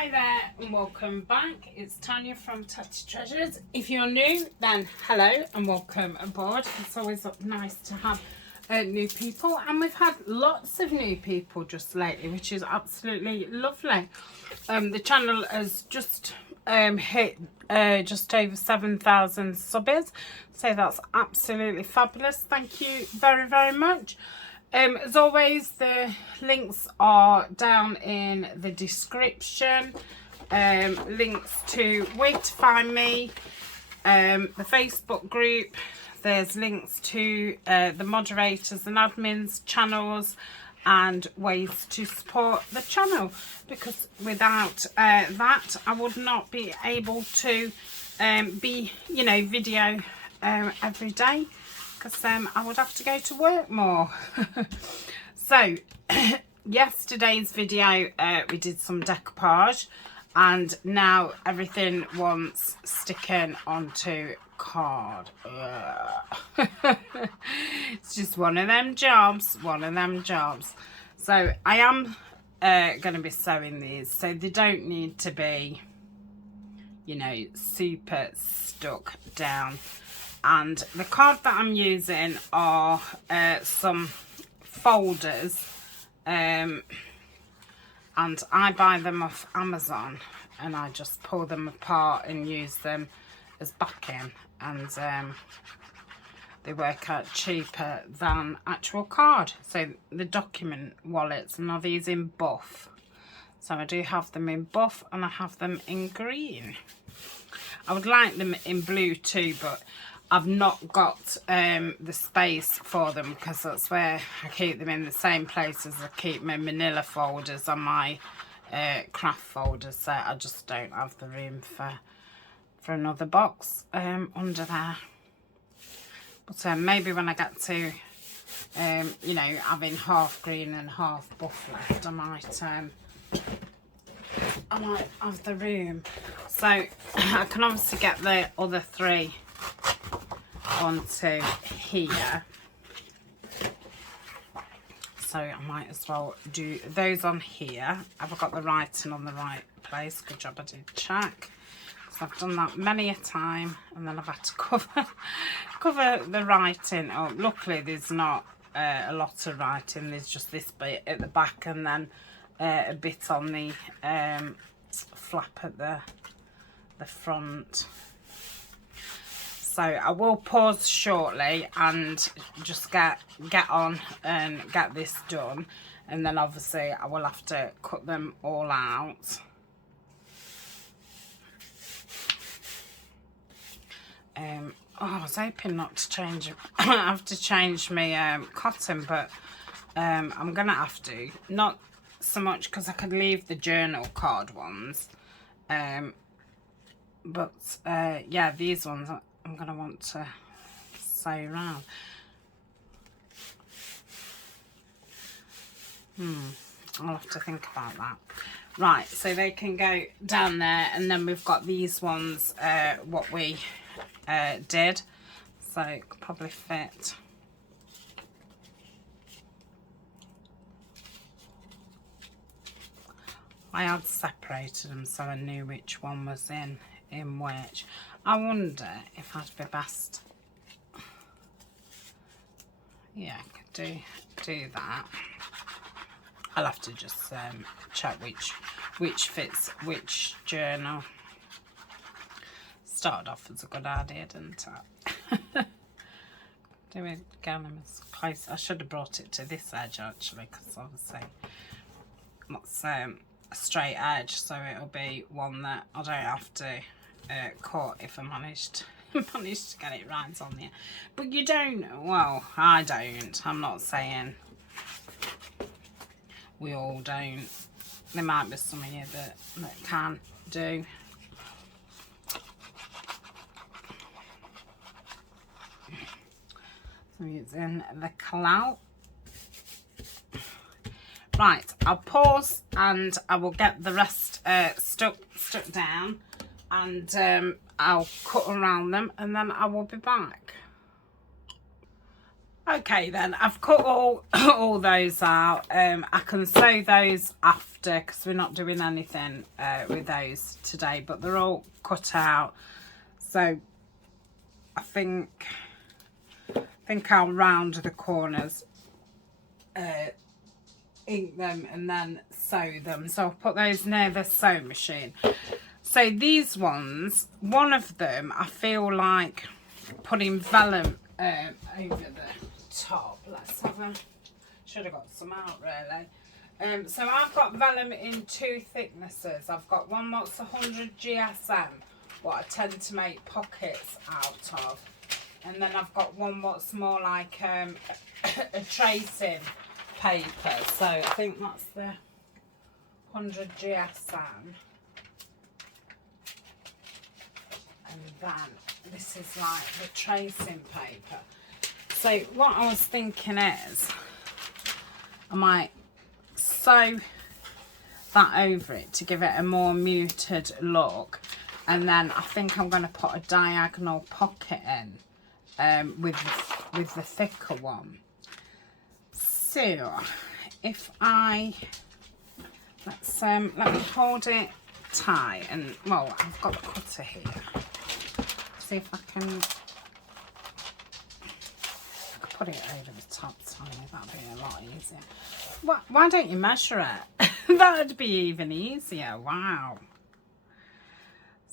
Hi there and welcome back. It's Tania from Tatty Treasures. If you're new, then hello and welcome aboard. It's always nice to have new people, and we've had lots of new people just lately, which is absolutely lovely. The channel has just hit just over 7,000 subs, so that's absolutely fabulous. Thank you very, very much. As always, the links are down in the description. Links to where to find me, the Facebook group. There's links to the moderators and admins channels and ways to support the channel, because without that I would not be able to be, you know, video every day, because I would have to go to work more. So yesterday's video we did some decoupage, and now everything wants sticking onto card. It's just one of them jobs, so I am going to be sewing these, so they don't need to be, you know, super stuck down. And the card that I'm using are some folders, and I buy them off Amazon, and I just pull them apart and use them as backing, and they work out cheaper than actual card. So the document wallets, and are these in buff, so I do have them in buff and I have them in green. I would like them in blue too, but I've not got the space for them, because that's where I keep them, in the same place as I keep my manila folders on my craft folders, so I just don't have the room for another box under there. But maybe when I get to you know, having half green and half buff left, I might have the room. So I can obviously get the other three onto here, so I might as well do those on here. Have I got the writing on the right place? Good job, I did check. So I've done that many a time, and then I've had to cover the writing up. Luckily there's not a lot of writing, there's just this bit at the back, and then a bit on the flap at the front. So I will pause shortly and just get on and get this done, and then obviously I will have to cut them all out. Oh, I was hoping not to change. I have to change my cotton, but I'm gonna have to. Not so much because I could leave the journal card ones, but yeah, these ones I'm going to want to sew around. I'll have to think about that. Right, so they can go down there, and then we've got these ones, what we did, so it could probably fit. I had separated them so I knew which one was in which. I wonder if I'd be best, yeah, I could do that. I'll have to just check which fits which journal. Started off as a good idea, didn't it? Do it again as close. I should have brought it to this edge actually, because obviously that's a straight edge, so it'll be one that I don't have to cut if I managed to get it right on there. But you don't, well, I don't, I'm not saying we all don't. There might be some of you that can do. So using the clout. Right, I'll pause and I will get the rest stuck down, and I'll cut around them, and then I will be back. Okay then, I've cut all those out. I can sew those after because we're not doing anything with those today, but they're all cut out. So I think I'll round the corners, ink them and then sew them. So I'll put those near the sewing machine. So these ones, one of them I feel like putting vellum over the top. Let's have a, should have got some out really. So I've got vellum in two thicknesses. I've got one that's 100 GSM, what I tend to make pockets out of, and then I've got one what's more like a tracing paper. So I think that's the 100 GSM, and then this is like the tracing paper. So what I was thinking is I might sew that over it to give it a more muted look, and then I think I'm going to put a diagonal pocket in with the thicker one. So if I let me hold it tight, and well, I've got the cutter here. See if I can put it over the top, Tania. That'd be a lot easier. Why don't you measure it? That'd be even easier. Wow.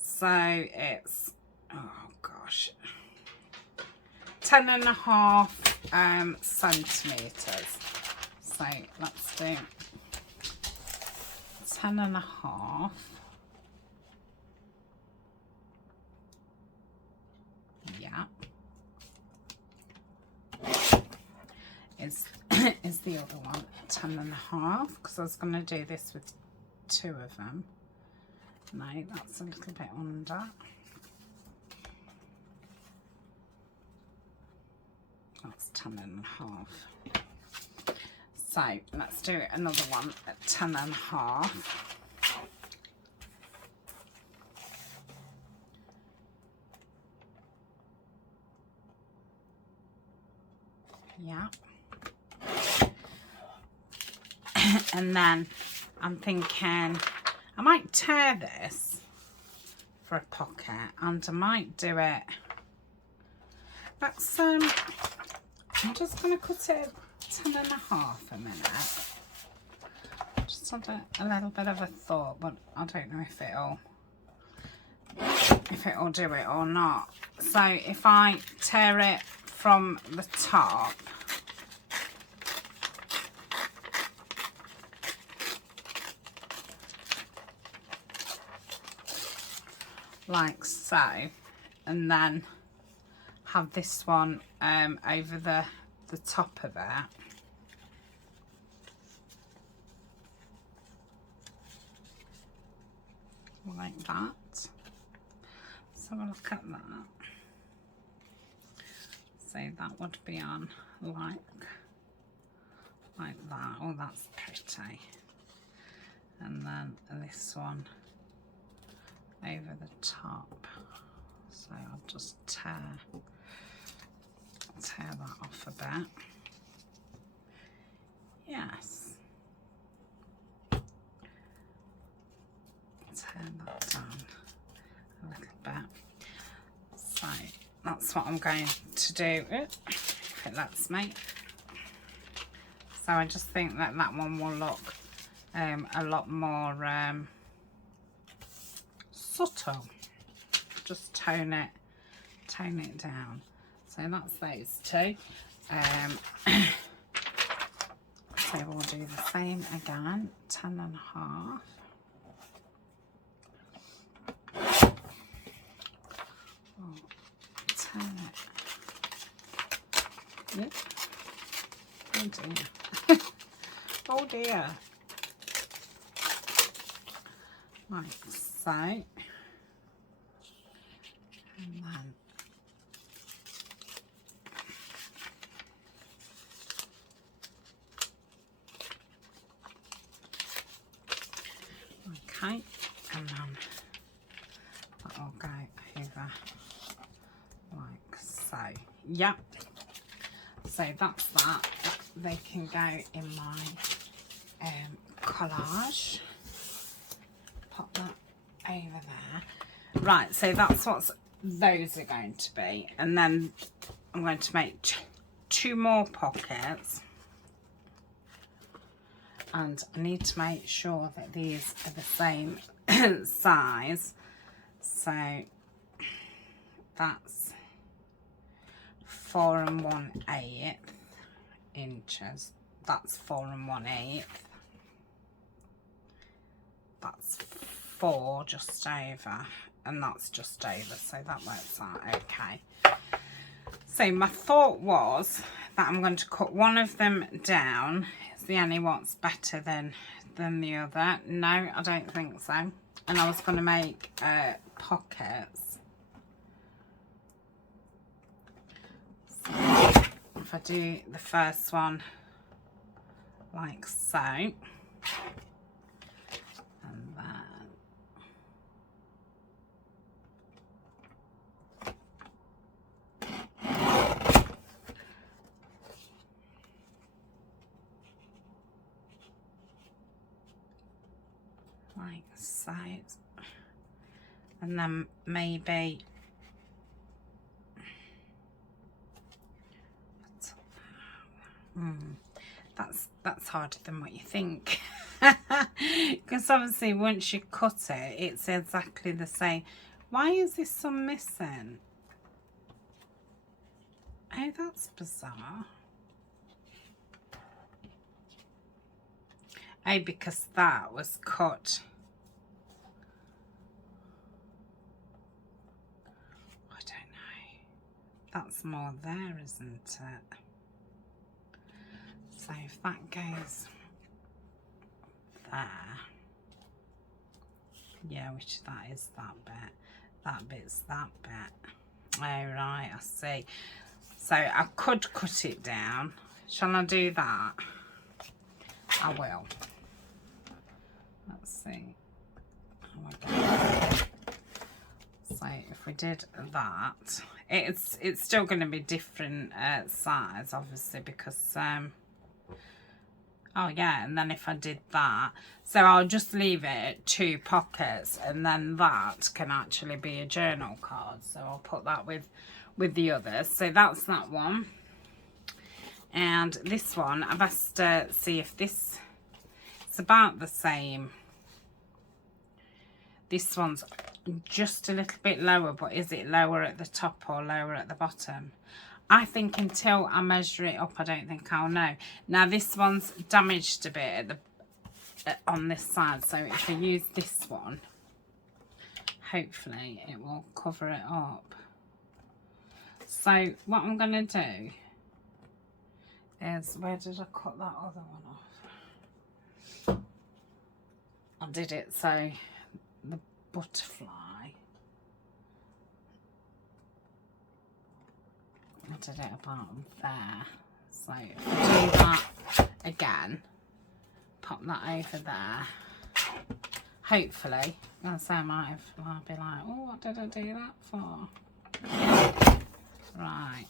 So it's, oh gosh, 10.5 centimeters. So let's do 10.5. Yeah. Is the other one 10.5, because I was going to do this with two of them. No, that's a little bit under. That's 10.5. So let's do another one at 10.5. Yeah. And then I'm thinking I might tear this for a pocket, and I might do it. That's I'm just gonna cut it 10.5 a minute. Just had a little bit of a thought, but I don't know if it'll do it or not. So if I tear it from the top, like so, and then have this one over the top of it, like that. Let's have a look at that. So that would be on like that. Oh, that's pretty. And then this one over the top. So I'll just tear that off a bit. Yes. Tear that down a little bit. So that's what I'm going to do, if it lets me. So I just think that one will look a lot more subtle. Just tone it down. So that's those two. So we'll do the same again. 10.5. Turn it. Yep. Oh dear. Oh dear. Like so. And then okay, and then that'll go over like so. Yep. So that's that. They can go in my collage. Pop that over there. Right, so that's what those are going to be. And then I'm going to make 2 more pockets. And I need to make sure that these are the same size. So that's 4 1/8 inches. That's 4 1/8. That's 4 just over, and that's just over, so that works out okay. So my thought was that I'm going to cut one of them down. It's the only what's better than the other. No, I don't think so. And I was going to make pockets. So if I do the first one like so, and then like so, and then maybe that's harder than what you think, because obviously once you cut it, it's exactly the same. Why is this some missing? Oh, that's bizarre. Oh, because that was cut. I don't know. That's more there, isn't it? So if that goes there, yeah, which that is that bit. That bit's that bit. Oh, right, I see. So I could cut it down. Shall I do that? I will. Let's see. So if we did that, it's still going to be different size, obviously, because oh yeah, and then if I did that, so I'll just leave it at 2 pockets, and then that can actually be a journal card. So I'll put that with the others. So that's that one. And this one, I've asked to see if this, it's about the same. This one's just a little bit lower, but is it lower at the top or lower at the bottom? I think until I measure it up, I don't think I'll know. Now this one's damaged a bit at the on this side, so if I use this one, hopefully it will cover it up. So what I'm going to do is, where did I cut that other one off? I did it so the butterfly, I did it about there. So if I do that again, pop that over there, hopefully, I'm going to say I might be like, oh, what did I do that for? Right.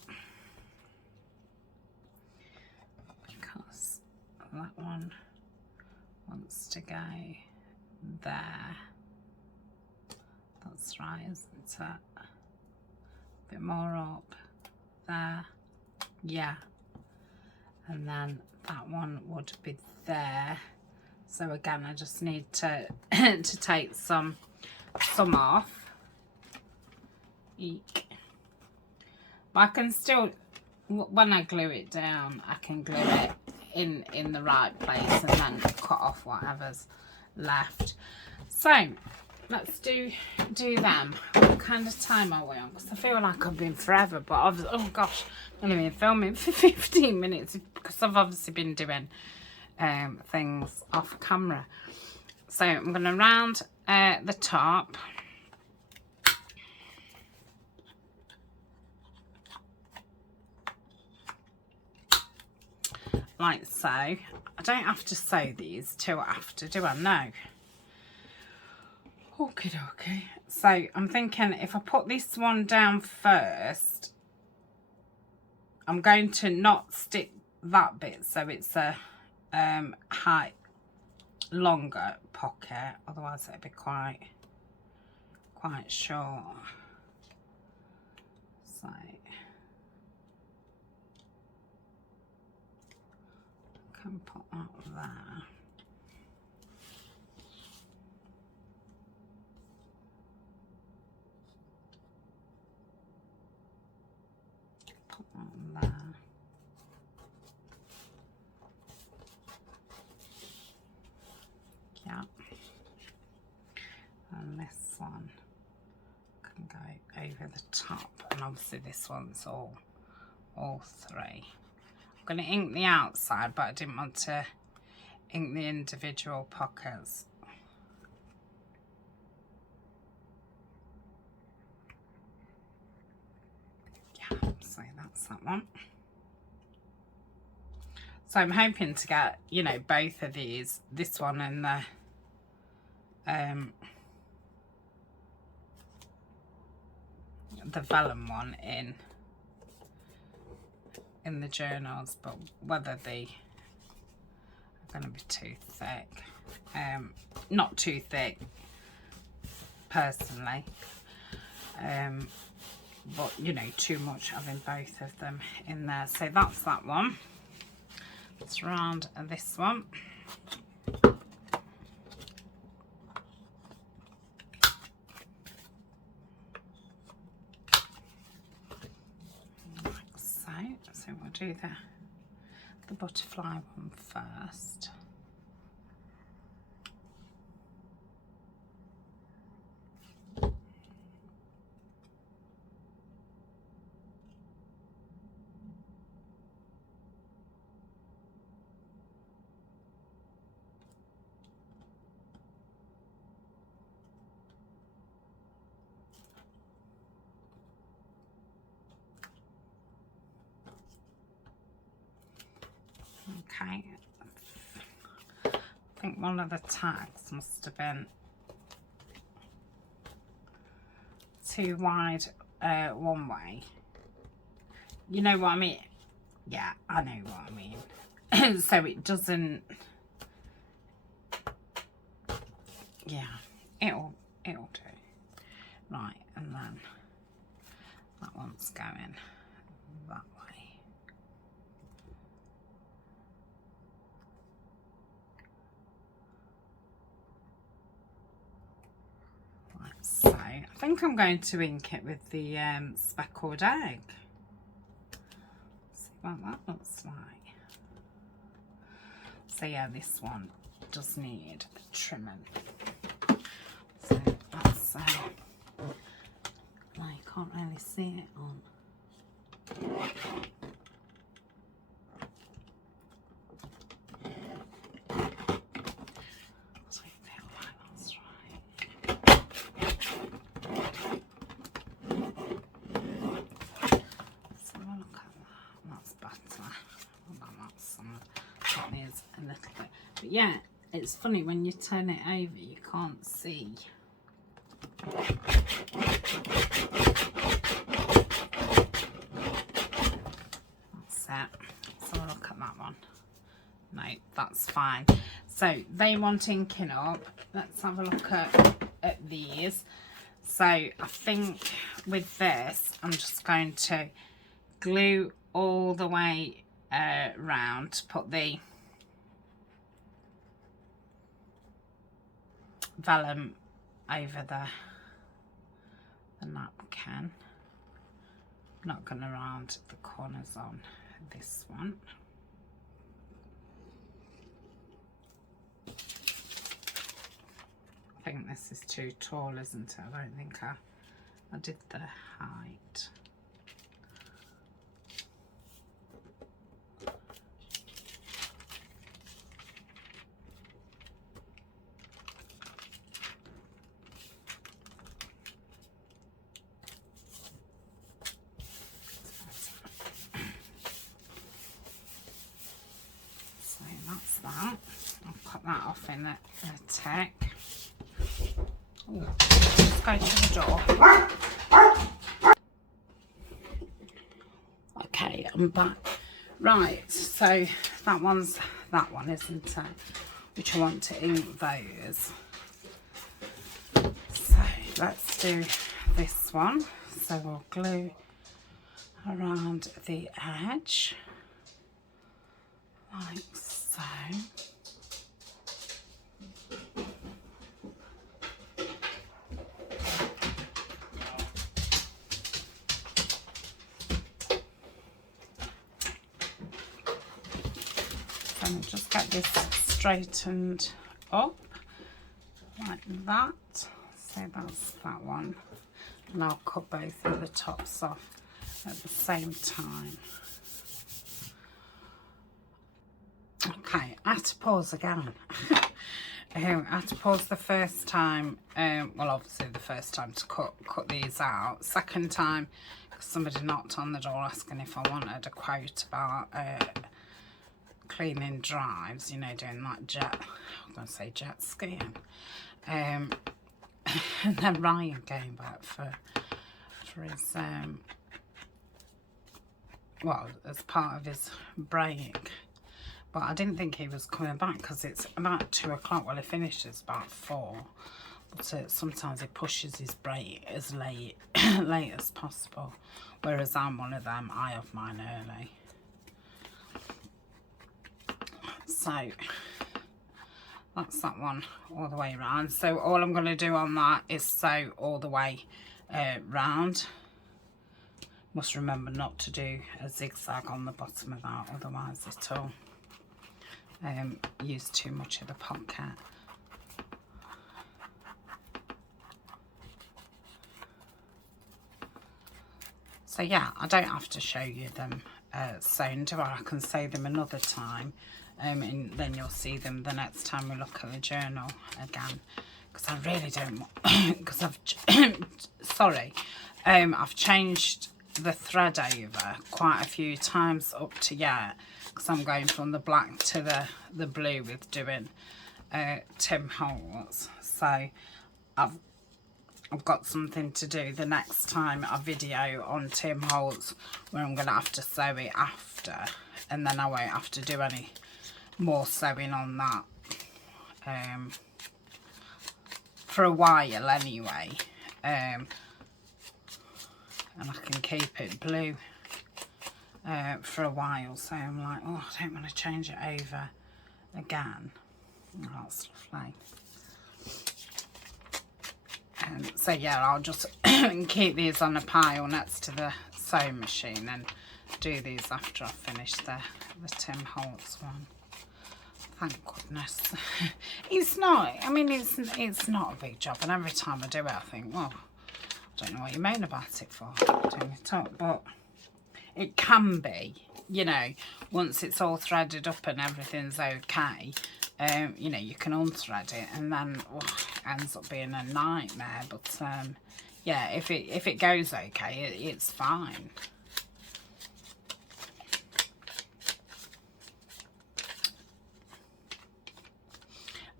Because that one wants to go there. That's right, isn't it? A bit more up there. Yeah. And then that one would be there. So again, I just need to to take some off. Eek. But I can still, when I glue it down, I can glue it in the right place and then cut off whatever's left. So let's do them. What kind of time are we on? Because I feel like I've been forever, but I've, oh gosh, I've only been filming for 15 minutes because I've obviously been doing things off camera. So I'm going to round the top. Like so. I don't have to sew these till after, do I? No. Okie dokie. So I'm thinking if I put this one down first, I'm going to not stick that bit so it's a high, longer pocket, otherwise it'd be quite short. So can put that there. Put that there. Yeah. And this one can go over the top, and obviously this one's all three. I'm going to ink the outside, but I didn't want to ink the individual pockets. Yeah, so that's that one. So I'm hoping to get, you know, both of these, this one and the vellum one in the journals, but whether they are going to be too thick, not too thick personally, but you know, too much having both of them in there. So that's that one. Let's round this one. So we'll do the butterfly one first. Okay, I think one of the tags must have been too wide one way. You know what I mean? Yeah, I know what I mean. So it doesn't, yeah, it'll do. Right, and then that one's going that way. So I think I'm going to ink it with the speckled egg. See what that looks like. So yeah, this one does need the trimming. So that's I can't really see it on. But yeah, it's funny when you turn it over, you can't see. That's it. So look at that one. No, that's fine. So they want inking up. Let's have a look at these. So I think with this, I'm just going to glue all the way round to put the vellum over the napkin. I'm not going to round the corners on this one. I think this is too tall, isn't it? I don't think I did the height. So that's that. I'll cut that off in a tick. Ooh, let's go to the door. Okay, and back. Right, so that one's that one, isn't it? Which I want to ink those. So let's do this one. So we'll glue around the edge like so. So I'll just get this straightened up like that. So that's that one. And I'll cut both of the tops off at the same time. Okay, I had to pause again. I had to pause the first time, well obviously the first time to cut these out. Second time, because somebody knocked on the door asking if I wanted a quote about cleaning drives, you know, doing like I'm going to say jet skiing. And then Ryan came back for his, well, as part of his break. But I didn't think he was coming back because it's about 2 o'clock. Well, he finishes about 4. But sometimes he pushes his break as late as possible. Whereas I'm one of them, I have mine early. So that's that one all the way around. So all I'm going to do on that is sew all the way round. Must remember not to do a zigzag on the bottom of that, otherwise it'll use too much of the pocket. So yeah, I don't have to show you them sewn, do I? I can sew them another time, and then you'll see them the next time we look at the journal again. Because I really don't want, because I've sorry, I've changed the thread over quite a few times up to yet, because I'm going from the black to the blue with doing Tim Holtz. So I've got something to do the next time I video on Tim Holtz, where I'm going to have to sew it after, and then I won't have to do any more sewing on that for a while anyway, and I can keep it blue for a while. So I'm like, oh, I don't want to change it over again. Oh, that's lovely. So yeah, I'll just keep these on a pile next to the sewing machine and do these after I've finished the Tim Holtz one. Thank goodness. It's not, I mean, it's not a big job, and every time I do it I think, well, I don't know what you moan about it for, doing it up, but it can be, you know, once it's all threaded up and everything's okay, you know, you can unthread it, and then it ends up being a nightmare. But yeah, if it goes okay, it's fine.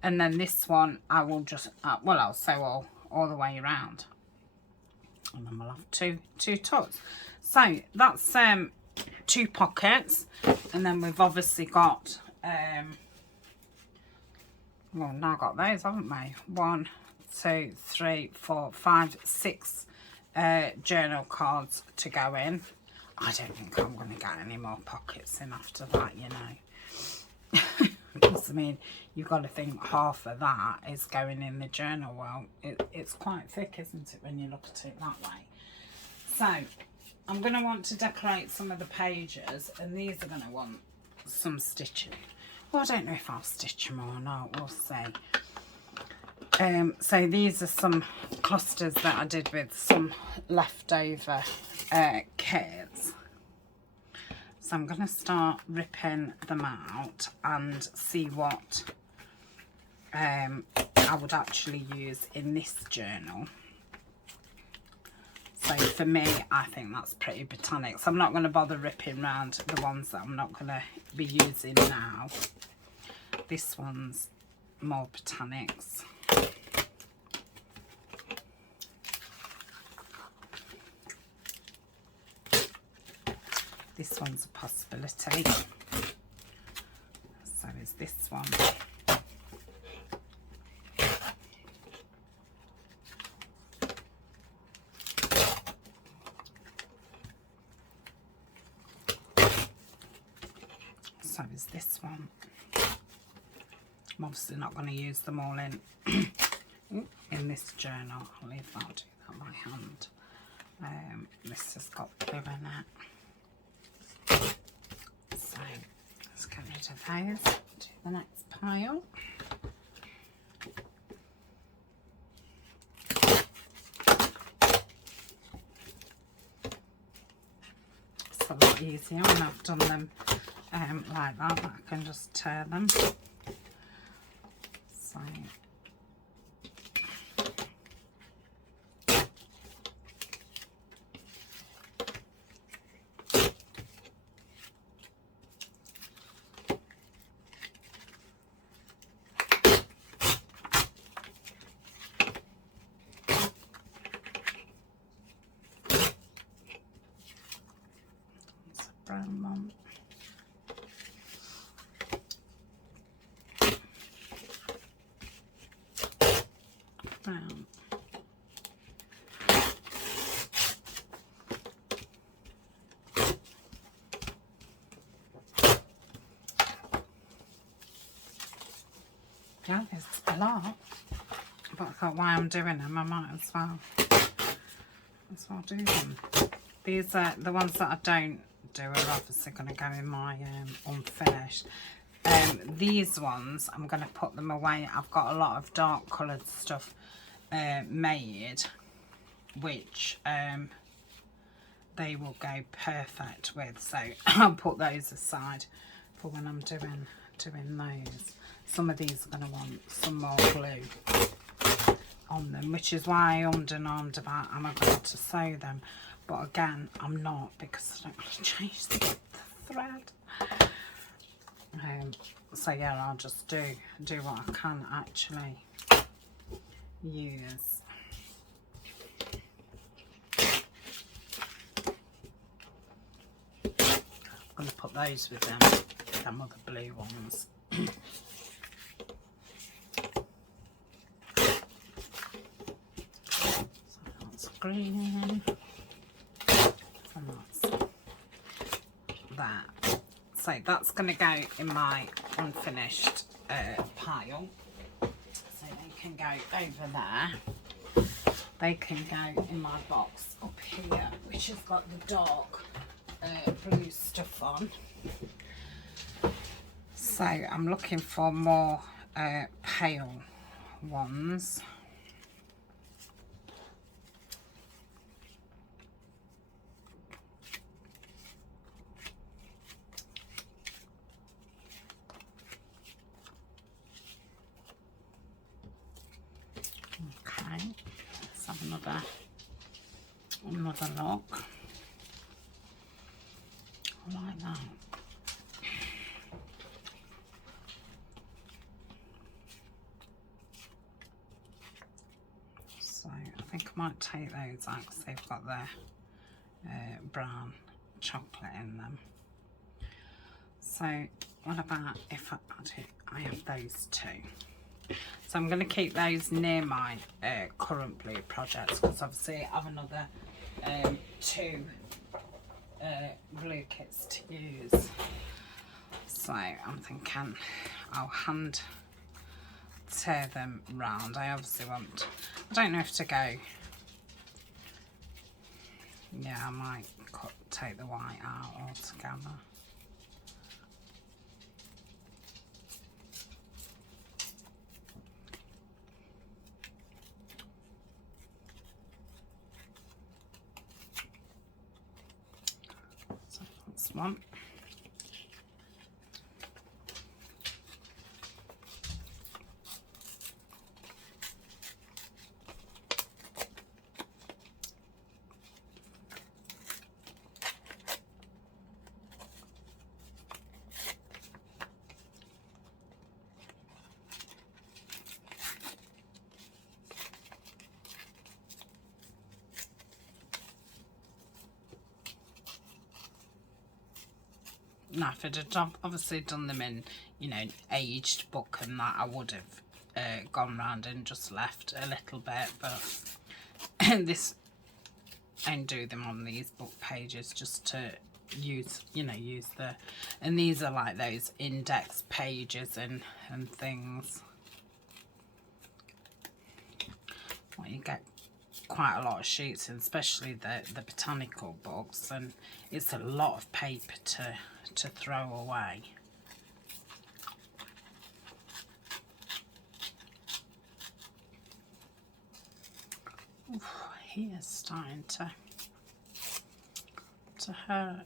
And then this one I will just well, I'll sew all the way around, and then we'll have two tucks. So that's 2 pockets, and then we've obviously got well, now got those, haven't we? 1, 2, 3, 4, 5, 6 journal cards to go in. I don't think I'm going to get any more pockets in after that, you know. Because I mean, you've got to think half of that is going in the journal. Well, it's quite thick, isn't it, when you look at it that way? So I'm going to want to decorate some of the pages, and these are going to want some stitching. Well, I don't know if I'll stitch them or not, we'll see. So these are some clusters that I did with some leftover kits. So I'm going to start ripping them out and see what I would actually use in this journal. So for me, I think that's pretty botanic. So I'm not going to bother ripping around the ones that I'm not going to be using now. This one's more botanics. This one's a possibility. So is this one. So is this one. I'm obviously not going to use them all in this journal. I'll leave that, I'll do that by hand. This has got blue in it. So let's get rid of those. Do the next pile. It's a lot easier when I've done them like that. I can just tear them. So brown one. Brown. Yeah, there's a lot. But I thought, why I'm doing them, I might as well do them. These are the ones that I don't do are obviously going to go in my unfinished. These ones I'm going to put them away. I've got a lot of dark coloured stuff made, which they will go perfect with, so I'll put those aside for when I'm doing those. Some of these are going to want some more glue on them, which is why I ummed and ahmed about am I going to sew them, but again I'm not, because I don't want to change the thread. So yeah, I'll just do what I can actually use. I'm going to put those with them other blue ones. Green, and that's that. So that's going to go in my unfinished pile. So they can go over there. They can go in my box up here, which has got the dark blue stuff on. So I'm looking for more pale ones. Okay, let's have another look. Like that. So I think I might take those out because they've got their brown chocolate in them. So what about if I have those two? So I'm going to keep those near my current blue projects, because obviously I have another two glue kits to use. So I'm thinking I'll hand tear them round. I obviously want, I don't know if to go, yeah, I might take the white out altogether. So that's one. if I'd have obviously done them in, you know, aged book and that, I would have gone round and just left a little bit, but this, and do them on these book pages just to use, you know, use the, and these are like those index pages and things. Well, you get quite a lot of sheets, and especially the botanical books, and it's a lot of paper to throw away. Oof, he is starting to hurt.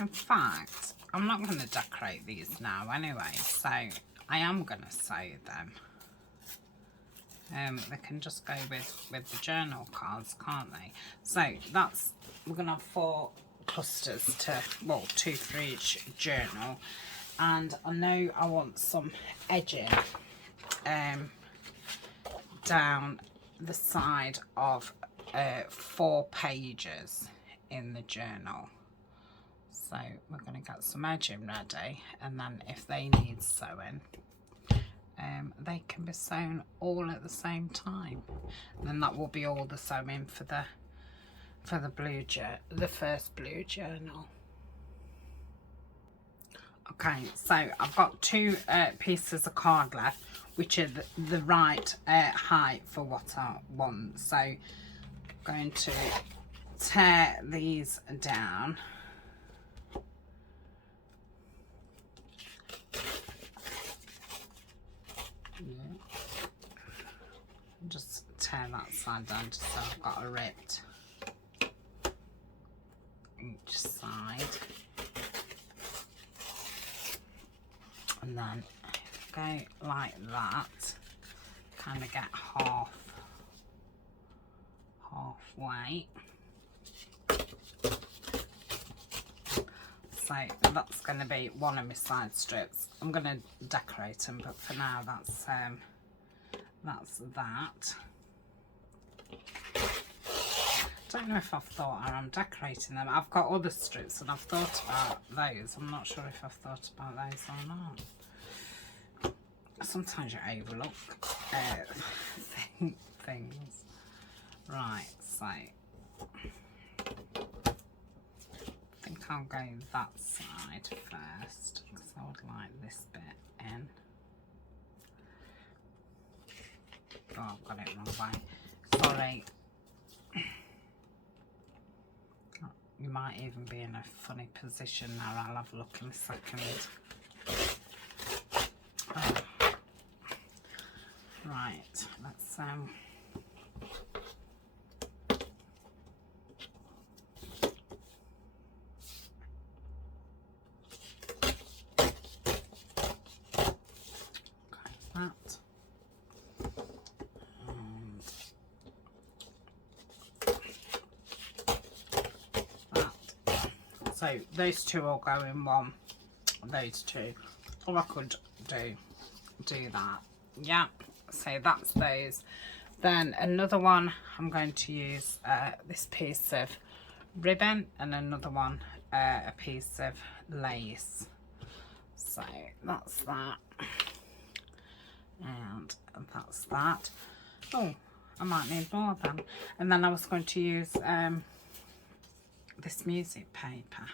In fact, I'm not going to decorate these now anyway, so I am going to sew them. They can just go with the journal cards, can't they? So that's, we're going to have 4 clusters to, well, 2 for each journal. And I know I want some edging down the side of 4 pages in the journal. So we're going to get some edging ready, and then if they need sewing, they can be sewn all at the same time. And then that will be all the sewing for the blue the first blue journal. Okay, so I've got 2 pieces of card left, which are the right height for what I want. So I'm going to tear these down. Just tear that side down just so I've got a ripped each side, and then go like that, kind of get halfway. So that's going to be one of my side strips. I'm going to decorate them, but for now that's that. Don't know if I've thought I'm decorating them. I've got other strips and I've thought about those. I'm not sure if I've thought about those or not. Sometimes you overlook things. Right, so I think I'll go that side first because I would like this bit in. Oh, I've got it wrong way. Sorry. You might even be in a funny position now. I'll have a look in a second. Oh. Right, let's that. So those 2 will go in one, those 2, or I could do that. Yeah, so that's those. Then another one, I'm going to use this piece of ribbon, and another one a piece of lace. So that's that, and that's that. Oh, I might need more then. And then I was going to use this music paper.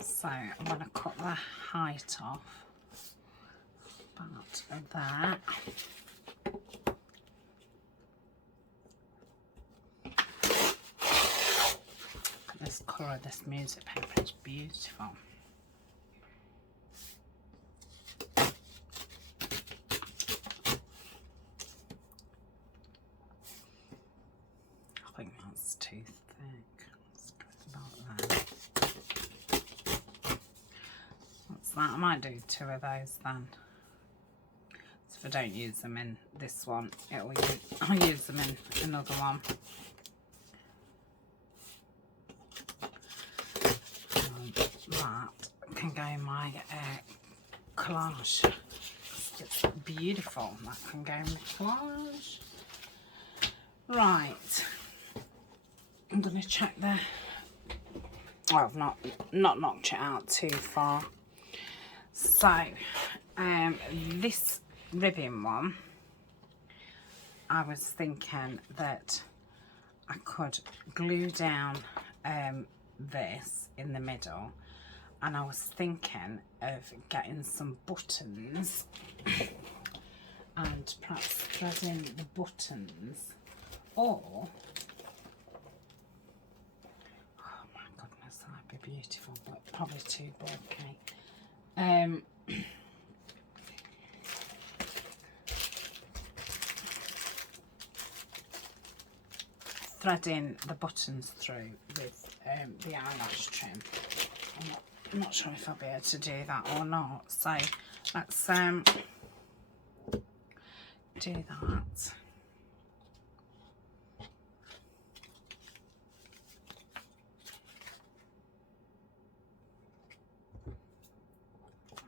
So I'm going to cut the height off about there. This colour of this music paper is beautiful. I think that's too thick. Let's go about there. What's that? I might do 2 of those then. It's I don't use them in this one. I'll use them in another one. That can go in my collage. It's beautiful. That can go in the collage. Right. I'm going to check the... Well, I've not knocked it out too far. So, this ribbon one, I was thinking that I could glue down this in the middle, and I was thinking of getting some buttons and perhaps threading the buttons, or oh my goodness, that'd be beautiful, but probably too bulky. Threading the buttons through with the eyelash trim. I'm not sure if I'll be able to do that or not, so let's do that.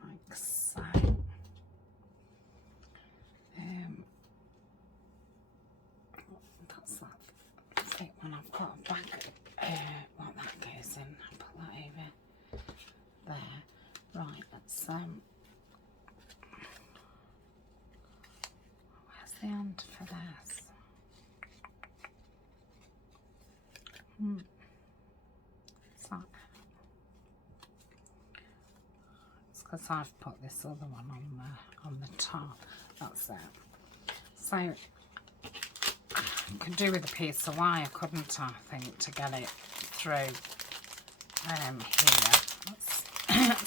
Like so. That's that thick one I've got a back. What that goes in. I'll put that over there. Right, let's where's the end for this? It's that. It's because I've put this other one on the top. That's it. So I could do with a piece of wire, couldn't I think, to get it through here. Let's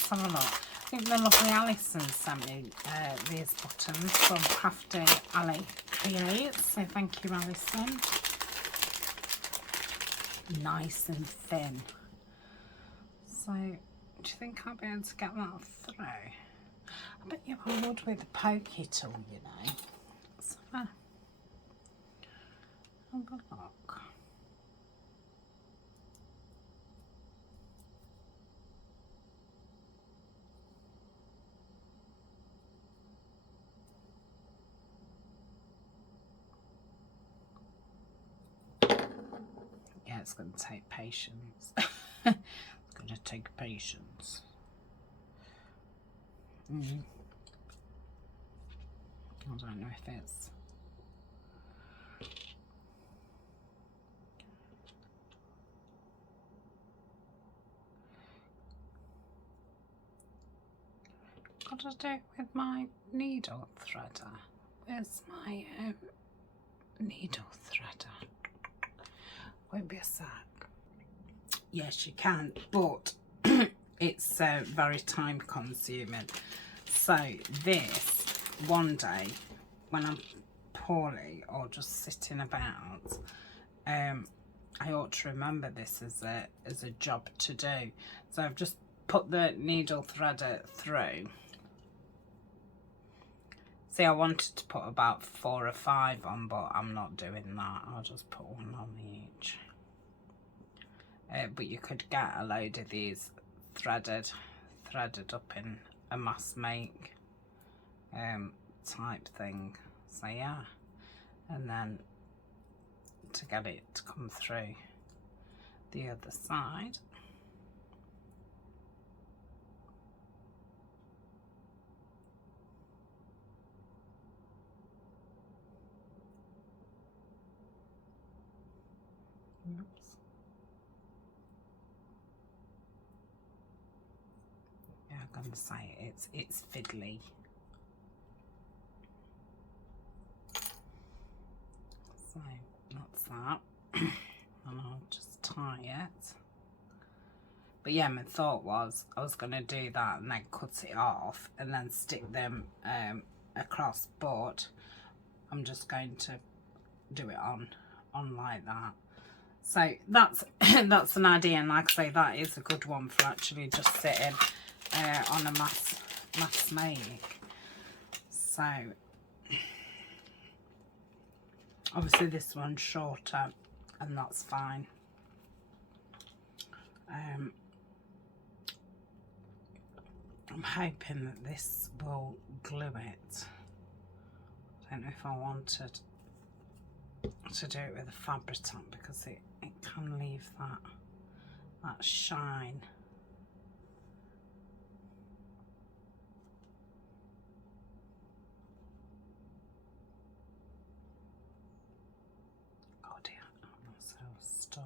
have a look. I think the lovely Alison sent me these buttons from Crafty Ali Creates, so thank you, Alison. Nice and thin. So, do you think I'll be able to get that through? I bet you I would with a pokey tool, you know. So, have a look. Yeah, it's going to take patience. It's going to take patience. I don't know if it's... Got to do it with my needle threader. Where's my needle threader? Won't be a sec. Yes, you can, but it's very time consuming. So this, one day when I'm poorly or just sitting about, I ought to remember this as a job to do. So I've just put the needle threader through. See, I wanted to put about 4 or 5 on, but I'm not doing that. I'll just put one on each. But you could get a load of these threaded up in a mass make type thing. So yeah, and then to get it to come through the other side. Oops. Yeah, I'm gonna say it's fiddly. So that's that. And I'll just tie it. But yeah, my thought was I was gonna do that and then cut it off and then stick them across, but I'm just going to do it on like that. So that's that's an idea, and like I say, that is a good one for actually just sitting on a mass make. So Obviously this one's shorter, and that's fine. I'm hoping that this will glue it. I don't know if I wanted to do it with a fabric top, because it can leave that shine. Oh dear, I'm so stuck.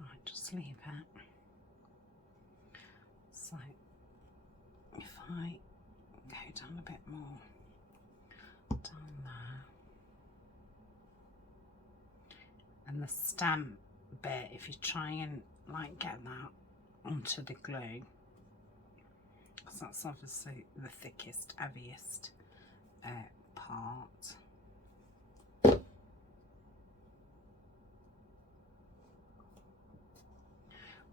Right, just leave it. So if I go down a bit more, down there, and the stem bit, if you try and like get that onto the glue, because that's obviously the thickest, heaviest part.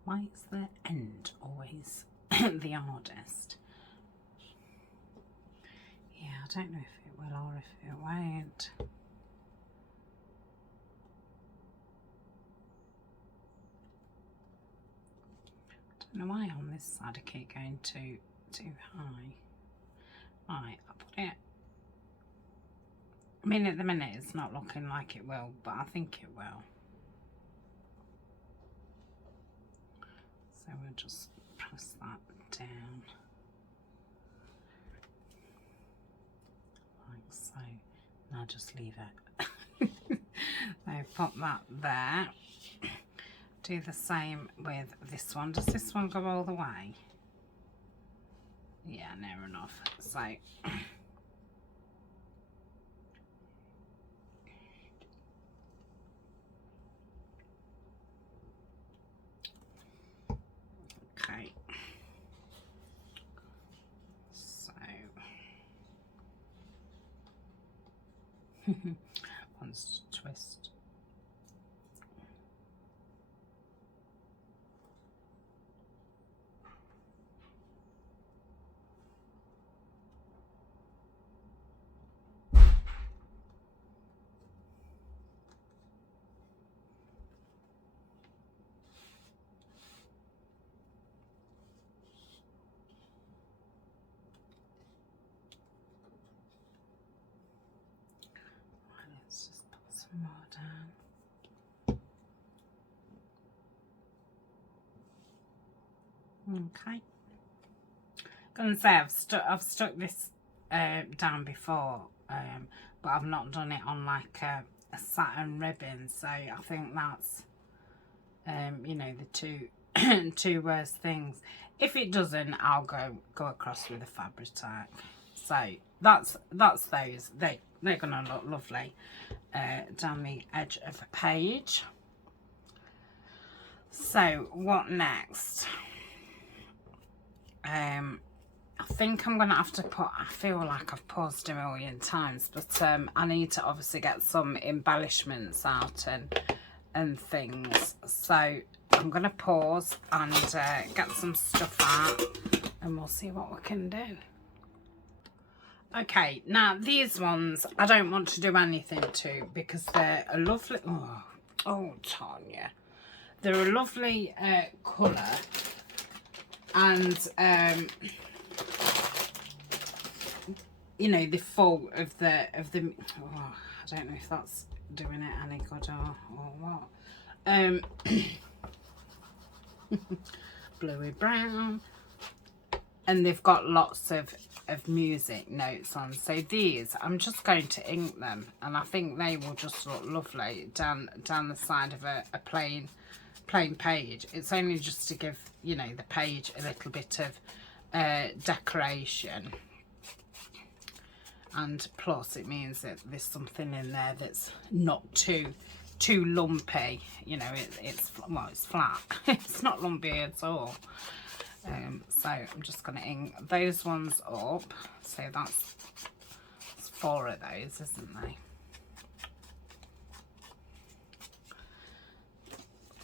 Why is the end always the hardest? Yeah, I don't know if it will or if it won't. I don't know why on this side I keep going too high. Right, I'll put it. I mean, at the minute it's not looking like it will, but I think it will. So we'll just press that down. Like so. Now just leave it. So put that there. Do the same with this one. Does this one go all the way? Yeah, near enough. So okay. So wants to twist. Let's just put some more down. Okay. Gonna say I've stuck this down before, but I've not done it on like a satin ribbon. So I think that's you know, the two worst things. If it doesn't, I'll go across with a fabric tack. So that's those. They're gonna look lovely down the edge of a page. So what next? I think I'm gonna have to put, I feel like I've paused a million times, but I need to obviously get some embellishments out and things. So I'm gonna pause and get some stuff out, and we'll see what we can do. Okay, now these ones I don't want to do anything to, because they're a lovely, oh Tania, they're a lovely colour, and you know, the full of the oh, I don't know if that's doing it any good or what. Bluey brown, and they've got lots of music notes on. So these, I'm just going to ink them, and I think they will just look lovely down the side of a plain page. It's only just to give, you know, the page a little bit of decoration, and plus it means that there's something in there that's not too lumpy. You know, it's well, it's flat. It's not lumpy at all. So I'm just going to ink those ones up. So that's 4 of those, isn't they?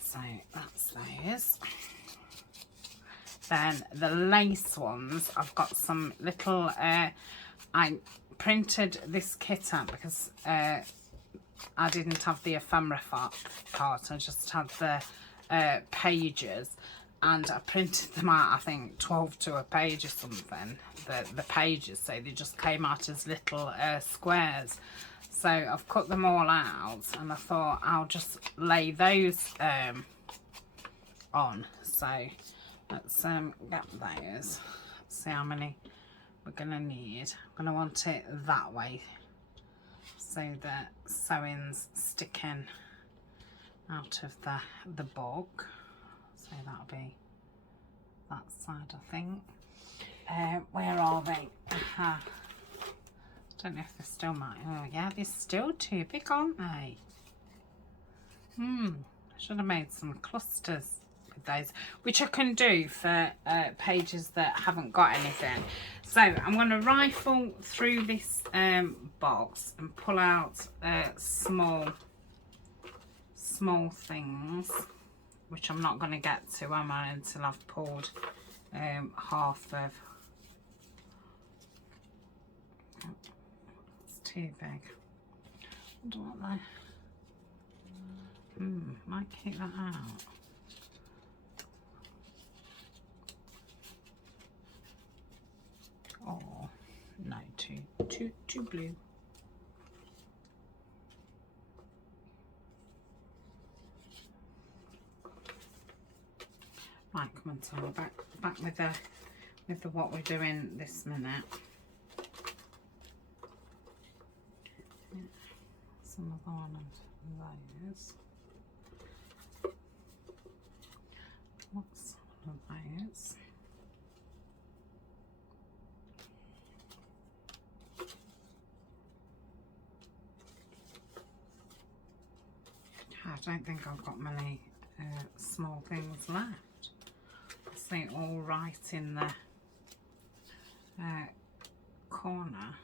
So that's those. Then the lace ones, I've got some little I printed this kit out because I didn't have the ephemera part. I just had the pages, and I printed them out, I think 12 to a page or something, the pages, so they just came out as little squares. So I've cut them all out, and I thought I'll just lay those on. So let's get those, see how many we're going to need. I'm going to want it that way so the sewing's sticking out of the book. So that'll be that side, I think. Where are they? Aha. Don't know if they're still mine. Oh yeah, they're still too big, aren't they? I should have made some clusters with those, which I can do for pages that haven't got anything. So I'm going to rifle through this box and pull out small things, which I'm not going to get to, am I, until I've pulled half of. It's too big. I don't want that. Might keep that out. Oh no, too blue. Right, come on, Tania, back with the what we're doing this minute. Some other one of those. What's one of those? I don't think I've got many small things left. I see all right in the corner.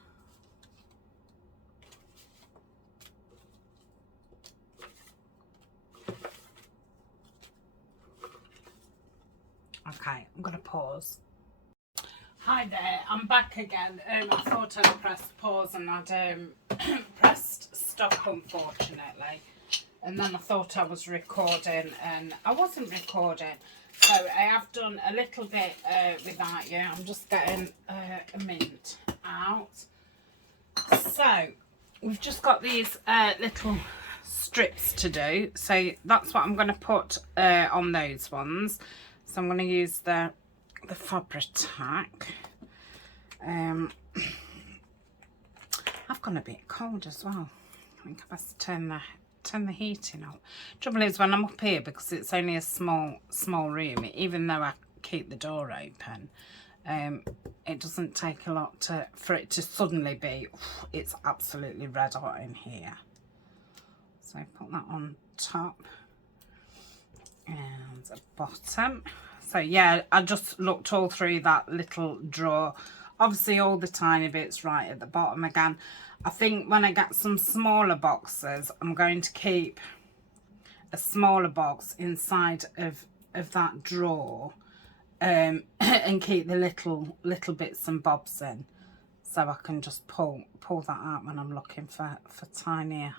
Okay, I'm going to pause. Hi there, I'm back again. I thought I'd pressed pause and I'd pressed stop, unfortunately. And then I thought I was recording and I wasn't recording. So I have done a little bit without you. I'm just getting a mint out. So we've just got these little strips to do. So that's what I'm going to put on those ones. So I'm going to use the fabric tack. I've gone a bit cold as well. I think I best turn the heating up. Trouble is, when I'm up here, because it's only a small room, even though I keep the door open, it doesn't take a lot for it to suddenly be, it's absolutely red hot in here. So put that on top and the bottom. So yeah, I just looked all through that little drawer. Obviously all the tiny bits right at the bottom again. I think when I get some smaller boxes, I'm going to keep a smaller box inside of that drawer and keep the little bits and bobs in, so I can just pull that out when I'm looking for tinier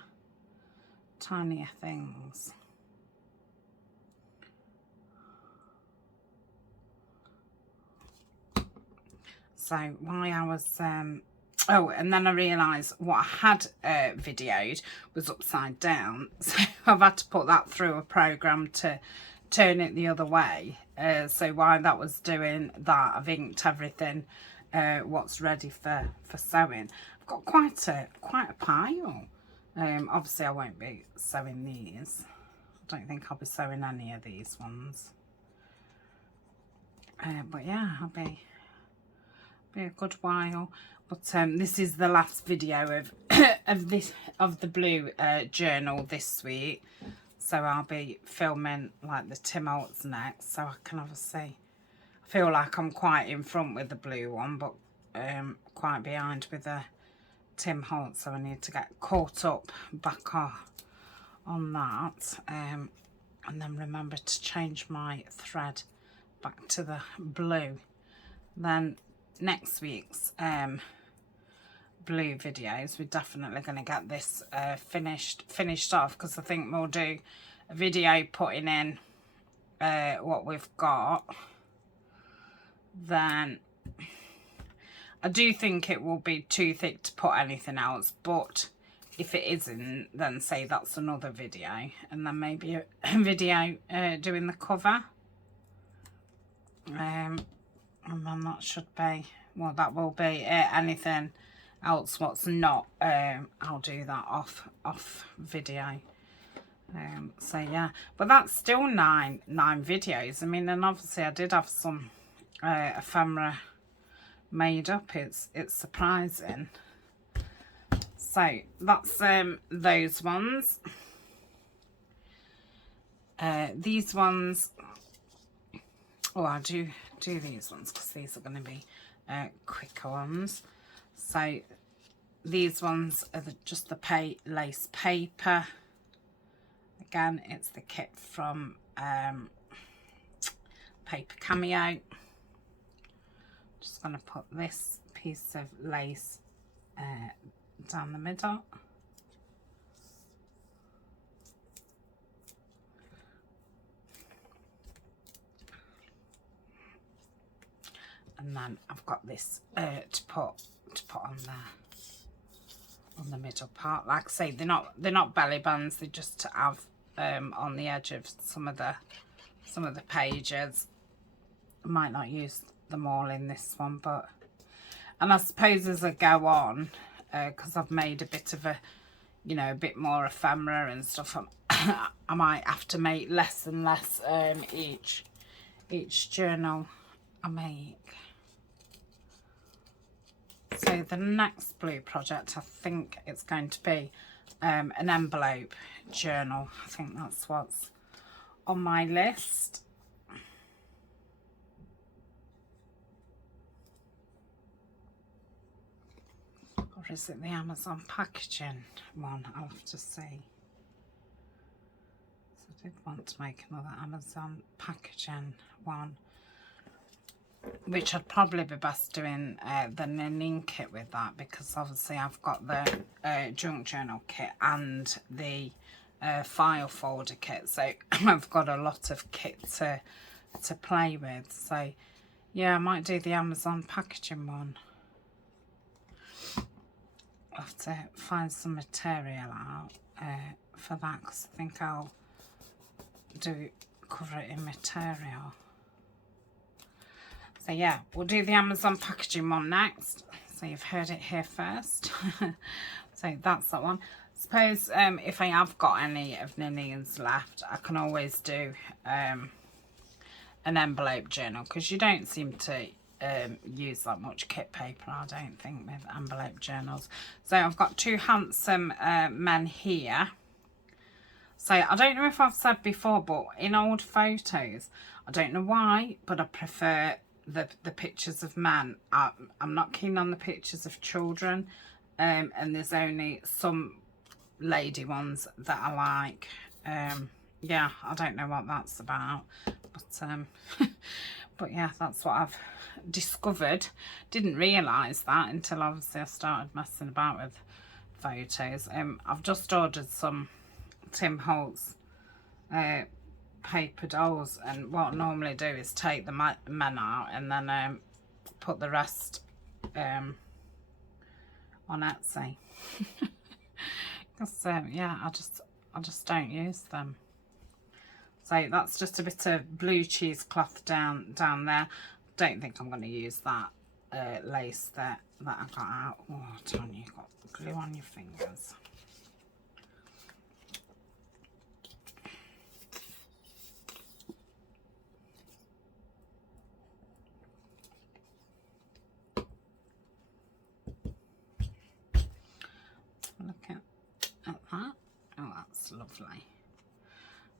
things. So while I was oh, and then I realised what I had videoed was upside down, so I've had to put that through a program to turn it the other way. So while that was doing that, I've inked everything what's ready for sewing. I've got quite a pile. Obviously I won't be sewing these. I don't think I'll be sewing any of these ones. But yeah, I'll be a good while. But this is the last video of the blue journal this week, so I'll be filming like the Tim Holtz next, so I can obviously, I feel like I'm quite in front with the blue one, but quite behind with the Tim Holtz, so I need to get caught up back on that, and then remember to change my thread back to the blue. Then next week's blue videos, we're definitely going to get this finished off, because I think we'll do a video putting in what we've got. Then I do think it will be too thick to put anything else, but if it isn't, then say that's another video, and then maybe a video doing the cover. And then that should be, well, that will be it. Anything else what's not, I'll do that off video. So yeah, but that's still nine videos. I mean, and obviously I did have some ephemera made up. It's surprising. So that's those ones. These ones, oh, I'll do these ones because these are going to be quicker ones. So these ones are just the lace paper. Again, it's the kit from Paper Cameo. Just going to put this piece of lace down the middle. And then I've got this to put on there, on the middle part. Like I say, they're not belly bands. They're just to have on the edge of some of the pages. I might not use them all in this one, but, and I suppose as I go on, because I've made a bit of a, you know, a bit more ephemera and stuff, I might have to make less and less each journal I make. So the next blue project, I think it's going to be an envelope journal. I think that's what's on my list. Or is it the Amazon packaging one? I'll have to see. So I did want to make another Amazon packaging one, which I'd probably be best doing the knitting kit with that, because obviously I've got the junk journal kit and the file folder kit, so I've got a lot of kit to play with. So yeah, I might do the Amazon packaging one. I'll have to find some material out for that, because I think I'll cover it in material. So yeah, we'll do the Amazon packaging one next. So you've heard it here first. So that's that one. Suppose if I have got any of Ninian's left, I can always do an envelope journal, because you don't seem to use that much kit paper, I don't think, with envelope journals. So I've got two handsome men here. So I don't know if I've said before, but in old photos, I don't know why, but I prefer the pictures of men. I'm not keen on the pictures of children, and there's only some lady ones that I like. Yeah, I don't know what that's about, but but yeah, that's what I've discovered. Didn't realise that until obviously I started messing about with photos. I've just ordered some Tim Holtz paper dolls, and what I normally do is take the men out and then put the rest on Etsy. Because yeah, I just don't use them. So that's just a bit of blue cheesecloth down there. Don't think I'm going to use that lace that I got out. Oh, Tanya, you've got glue on your fingers. Look at that. Oh, that's lovely.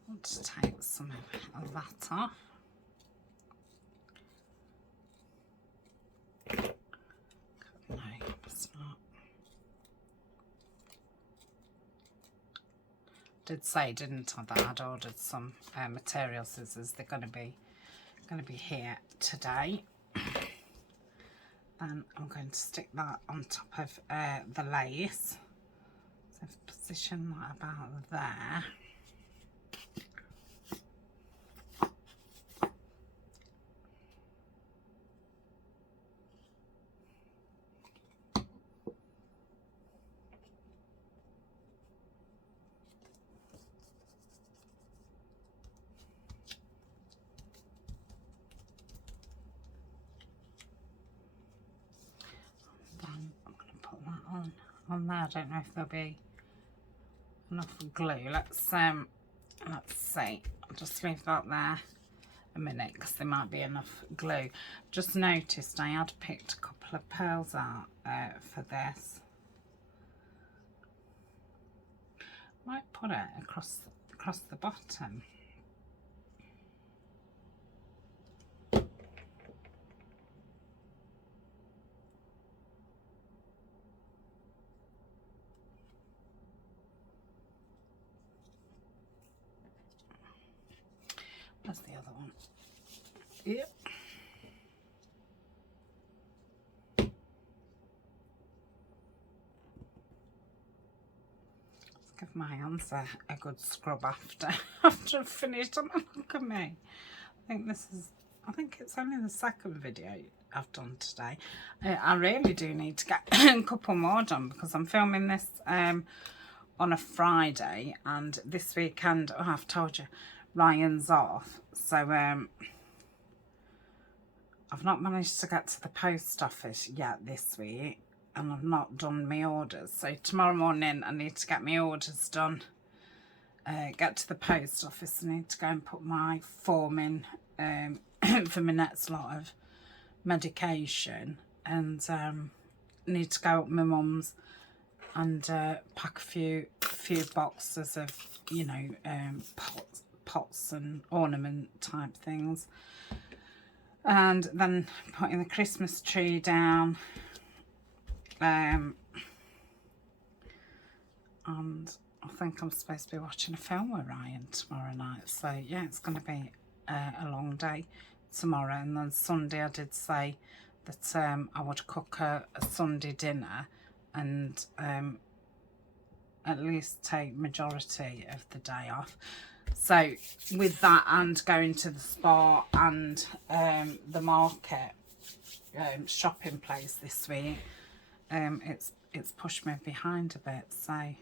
I'll just take some of that off. No, it's not. Did say, didn't I, that I'd ordered some material scissors. They're going to be here today. Then I'm going to stick that on top of the lace. So position that about there. On there. I don't know if there'll be enough glue. Let's see. I'll just leave that there a minute because there might be enough glue. Just noticed I had picked a couple of pearls out for this. Might put it across the bottom. Where's the other one? Yep. Let's give my hands a good scrub after I've finished them. Look at me. I think it's only the second video I've done today. I really do need to get a couple more done because I'm filming this on a Friday, and this weekend, oh, I've told you, Ryan's off, so I've not managed to get to the post office yet this week, and I've not done my orders. So tomorrow morning I need to get my orders done, get to the post office. I need to go and put my form in for my next lot of medication, and need to go up my mum's and pack a few boxes of, you know, pots and ornament type things, and then putting the Christmas tree down, and I think I'm supposed to be watching a film with Ryan tomorrow night, so yeah, it's going to be a long day tomorrow. And then Sunday I did say that I would cook a Sunday dinner and at least take majority of the day off. So with that and going to the spa and the market shopping place this week, it's pushed me behind a bit. So I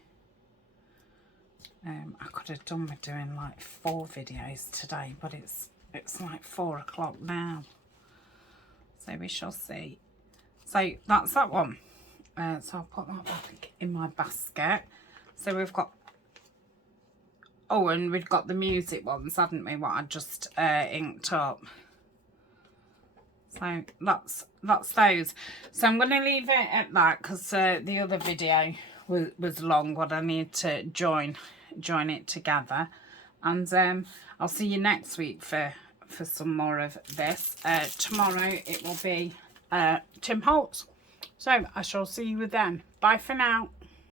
could have done with doing like 4 videos today, but it's like 4 o'clock now, so we shall see. So that's that one. So I'll put that back in my basket. So we've got, oh, and we've got the music ones, haven't we, what I just inked up. So that's those. So I'm going to leave it at that because the other video was long, but I need to join it together. And I'll see you next week for some more of this. Tomorrow it will be Tim Holtz. So I shall see you then. Bye for now.